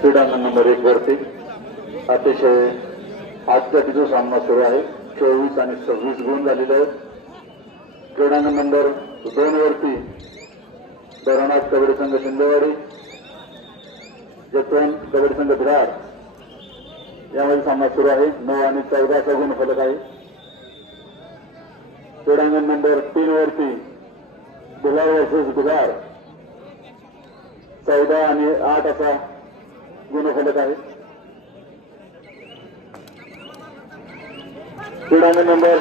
क्रीडांगण नंबर 1 वरती अतिशय आजचा जो सामना सुरू आहे 24 आणि 26 गुण झालेले आहेत. क्रीडांगण नंबर 2 वरती धरणनाथ कबड्डी संघ शिंदेवाडी जतन कबड्डी संघ बिहार यामध्ये सामना सुरू आहे. 9 आणि 14 चा गुण फलक आहे. क्रीडांगण नंबर 3 वरती बिहार वर्सेस बिहार 14 आणि 8 असा गुणफलक आहे. क्रीडांगण नंबर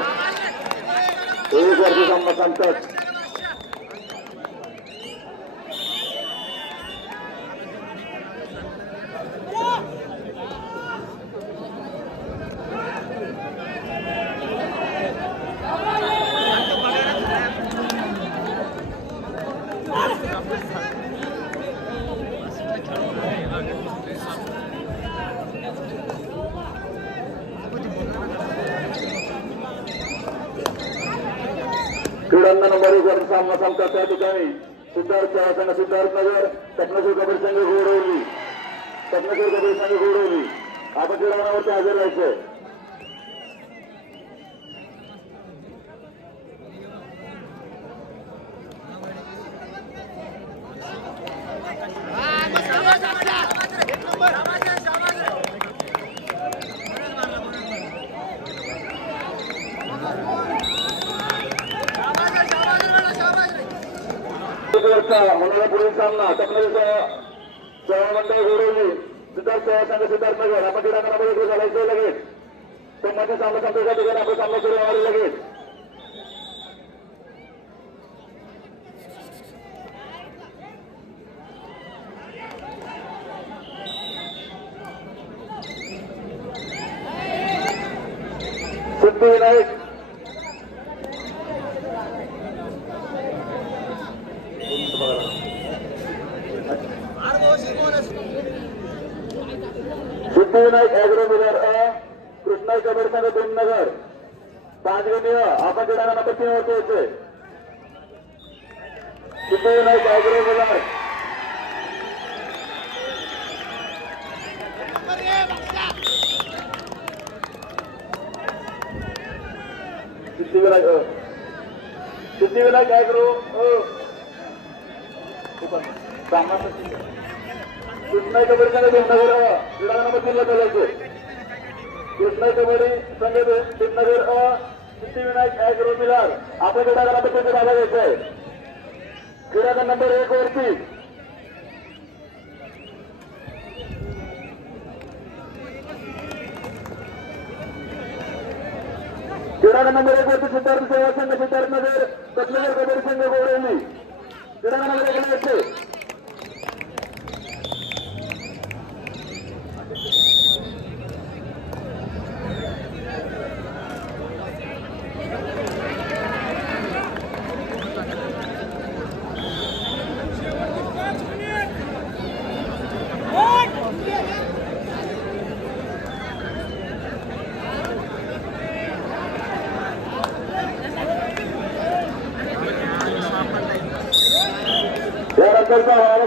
1 वरती सामना संपतात. क्रीडांगण नंबर 1 वरती सामना संपतात. त्या ठिकाणी सिद्धार्थ संघ सिद्धार्थनगर टपनेश्वर कबड्डी संघ गोडवली कबड्डी संघ गोडवली आपण क्रीडांगणावरती हजर राहायचंय. होणारा पुढील सामना टपनेश्वर सेवा मंडळ गोडवली सिद्धार्थ सेवा संघ सिद्धार्थनगर आपण क्रीडांगणामध्ये घालायचं लगेच. तो मध्ये सामना संपण्याच्या ठिकाणी आपण सामना सुरू होणार लगेच. सिद्धिविनायक सिद्धिविनायक ॲग्रो मिलर कृष्णाई कबड्डी संघ भीमनगर 5 गुणीय आपण क्रीडांगण नंबर 3 वरती यायचंय. Siddhivinayak agro Miller Siddhivinayak agro Krishnai kabaddi संघ भीमनगर क्रीडांगण नंबर 3 ला चालायचे. कृष्णाई कबड्डी संघ भीमनगर सिद्धिविनायक ॲग्रो मिलर आपण क्रीडांगण नंबर 3 ला घ्यायचं आहे. क्रीडांगण नंबर 1 वरती क्रीडांगण नंबर 1 वरती सिद्धार्थ सेवा संघ सिद्धार्थनगर टपनेश्वर कबड्डी संघ गोडवली क्रीडांगण नंबर 1 ला यायचे.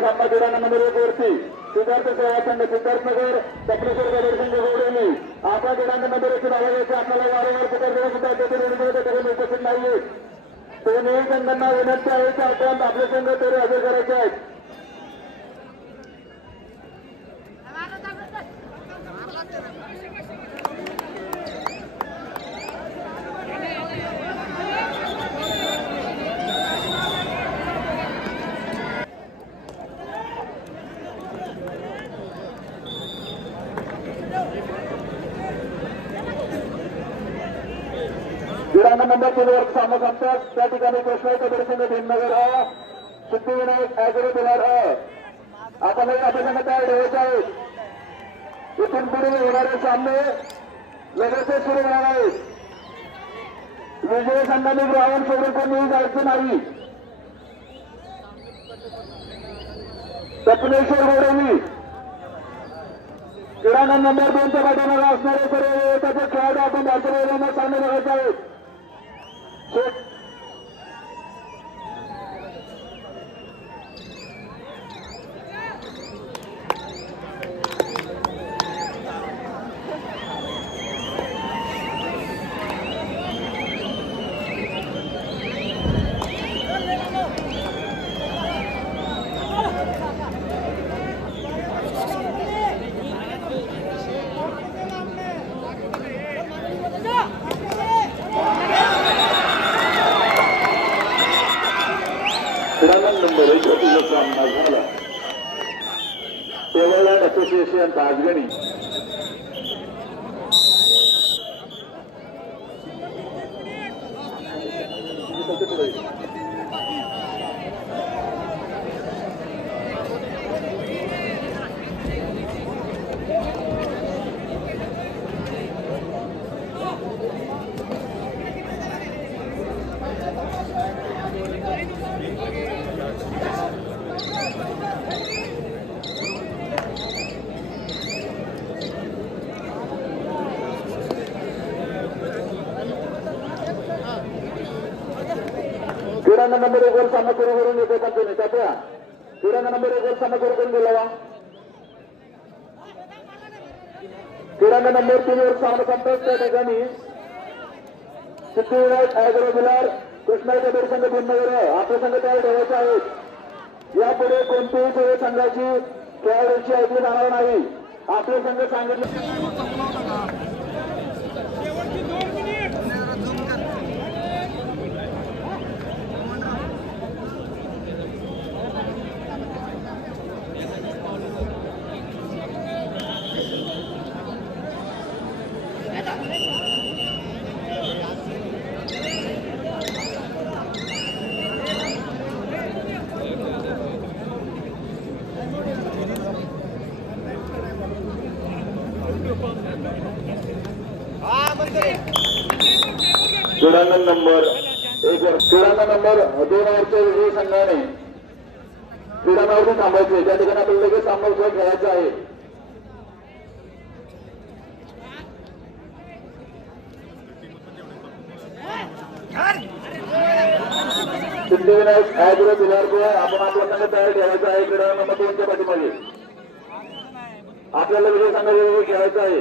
सामना क्रीडांगण नंबर 1 वरती सिद्धार्थ सेवा संघ सिद्धार्थनगर टपनेश्वर कबड्डी संघ गोडवली आपण क्रीडांगण नंबर 1 ची धावा घ्यायची. आपल्याला वारंवार पुकारलेला सुद्धा त्याचे उपस्थित नाहीये. दोन्ही संघांना विनंती आहे की आपण आपले संघ तरी हजर करायचे आहेत. क्रीडांगण नंबर 3 वर सामना संपतात. त्या ठिकाणी कृष्णाई कबड्डी संघ भीमनगर सिद्धिविनायक ॲग्रो मिलर आपण आपल्या संघ तयार ठेवायचे आहेत. इथून पुढे होणारे सामने लगेचच सुरू होणार आहेत. विजय संघाने ग्राउंड सोडून कोणीही जायचं नाही. टपनेश्वर गोडवली क्रीडांगण नंबर 2 च्या पाठीमागे असणारे सर्व त्याचे खेळाडू आपण भारतीय सामने बघायचे आहेत. आणि ताजगणी क्रीडांगण नंबर 1 वर सामना सुरू करून येतो पंचाने त्याच्या क्रीडांगण नंबर 1 वर सामना सुरू करून गेला क्रीडांगण नंबर 3 वर सामना संपत त्या ठिकाणी सिद्धिविनायक ॲग्रो बिलार कृष्णाच्या संघ भिन्नगर आपले संघ तयार ठेवायचे आहेत। यापुढे कोणत्याही संघाची खेळाडूंची ऐकली जाणार नाही। आपले संघ सांगितले क्रीडांगण नंबर 1 वर क्रीडांगण नंबर 2 वरच्या विजयी संघाने क्रीडांगणावरती थांबायचे त्या ठिकाणी आपल्याला लगेच सामना सुरू खेळायचा आहे। सिद्धिविनायक ॲग्रो बिलार आपण आपला संघ तयार ठेवायचा आहे। क्रीडांगण नंबर 2 च्या पाठीमागे आपल्याला विजय संघाचा खेळायचा आहे।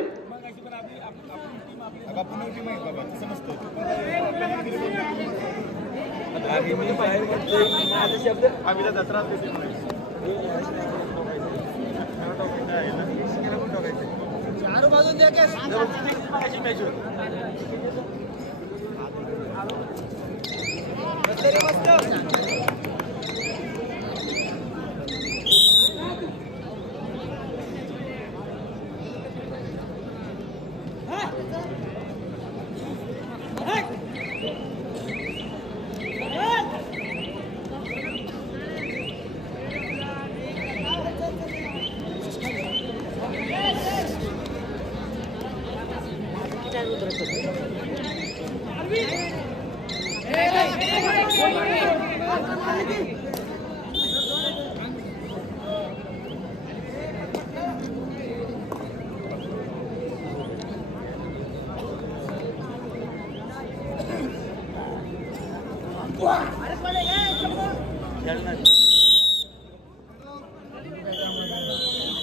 Wow.